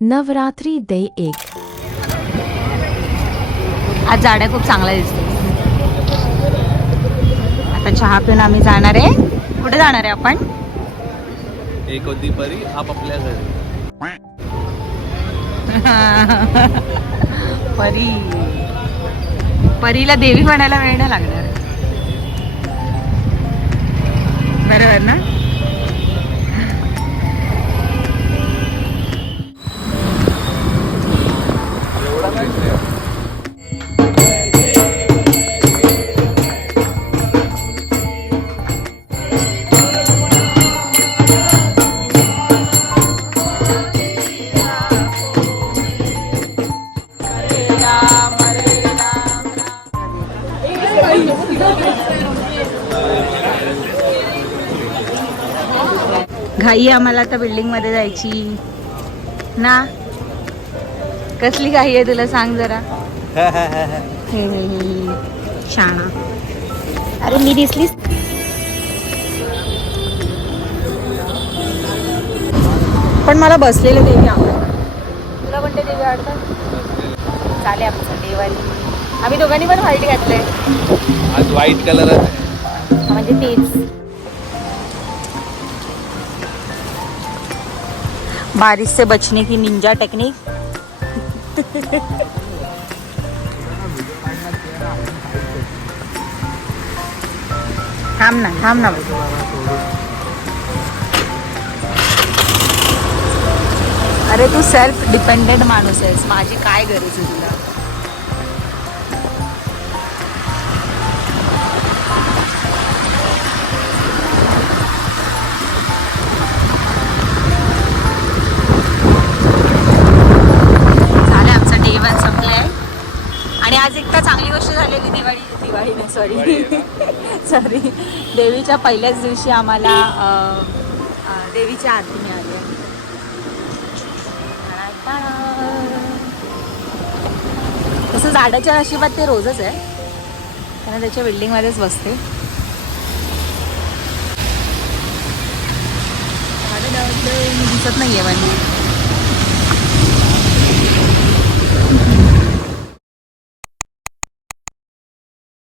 Navratri day एक. आज जाड्या खूप चांगल्या दिसते आता चहा पिऊन आम्ही जाणार आहे. कुठे जाणार आहे आपण? एक होती परी आपापल्या घरी. परी. परीला देवी म्हणायला वेळ नाही लागणार. बरोबर ना? घाई आम्हाला आता बिल्डिंगमध्ये जायची. ना? कसली घाई आहे तुला सांग जरा. शाणा. अरे मी दिसलीस. पण मला बसलेले देवी आवडतात. तुला कोणते देवी आवडतात? चालेल आमचं देवाली आम्ही दोघांनी पण व्हाईट घातलंय. आज व्हाईट कलर आहे. म्हणजे तेच. बारिश से बचने की निंजा टेक्निक थांब ना थांब ना. अरे तू सेल्फ डिपेंडेंट माणूस आहेस. माझी काय गरज आहे तुला? आज एक तर चांगली गोष्ट झालेली दिवाळी दिवाळी नाही सॉरी सॉरी देवीच्या पहिल्याच दिवशी आम्हाला अं, अं, देवीची आरती मिळाली आहे. तसं झाडाच्या नशिबात ते रोजच आहे. कारण त्याच्या बिल्डिंगमध्येच बसते. दिसत नाहीये पण